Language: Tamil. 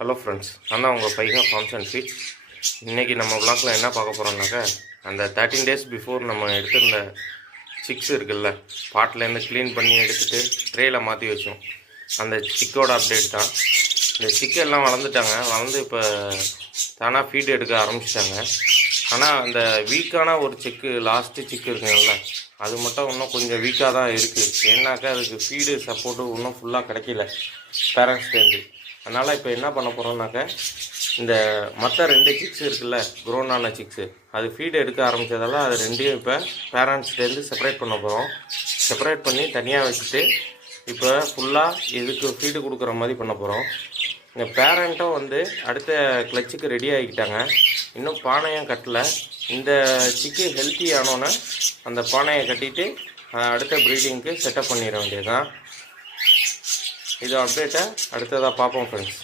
ஹலோ ஃப்ரெண்ட்ஸ், நான் தான் உங்கள் பைகா ஃபார்ம்ஸ் அண்ட் ஃபீட்ஸ். இன்றைக்கி நம்ம விளாக்கில் என்ன பார்க்க போகிறோம்னாக்கா, அந்த 13 days பிஃபோர் நம்ம எடுத்திருந்த சிக்ஸ் இருக்குல்ல, பாட்டிலேருந்து க்ளீன் பண்ணி எடுத்துகிட்டு ட்ரேயில் மாற்றி வச்சோம். அந்த சிக்கோட அப்டேட் தான். இந்த சிக்கு எல்லாம் வளர்ந்துட்டாங்க, வளர்ந்து இப்போ தானாக ஃபீடு எடுக்க ஆரம்பிச்சிட்டாங்க. ஆனால் அந்த வீக்கான ஒரு சிக்கு, லாஸ்ட்டு சிக்கு இருக்குங்கல்ல, அது மட்டும் இன்னும் கொஞ்சம் வீக்காக தான் இருக்குது. ஏன்னாக்கா அதுக்கு ஃபீடு சப்போர்ட்டு இன்னும் ஃபுல்லாக கிடைக்கல பேரண்ட்ஸ்லேருந்து. அதனால் இப்போ என்ன பண்ண போகிறோம்னாக்க, இந்த மற்ற 2 சிக்ஸ் இருக்குல்ல, க்ரோனான சிக்ஸு, அது ஃபீடு எடுக்க ஆரம்பித்ததால் அது ரெண்டையும் இப்போ பேரண்ட்ஸ்லேருந்து செப்பரேட் பண்ண போகிறோம். செப்பரேட் பண்ணி தனியாக வச்சுட்டு இப்போ ஃபுல்லாக இதுக்கு ஃபீடு கொடுக்குற மாதிரி பண்ண போகிறோம். இந்த பேரண்ட்டும் வந்து அடுத்த கிளச்சுக்கு ரெடி ஆகிக்கிட்டாங்க. இன்னும் பானையும் கட்டலை. இந்த சிக்கு ஹெல்த்தி ஆனோன்னே அந்த பானையை கட்டிட்டு அடுத்த ப்ரீடிங்க்கு செட்டப் பண்ணிட வேண்டியது தான். இது அப்டேட்டை அடுத்ததாக பார்ப்போம் ஃப்ரெண்ட்ஸ்.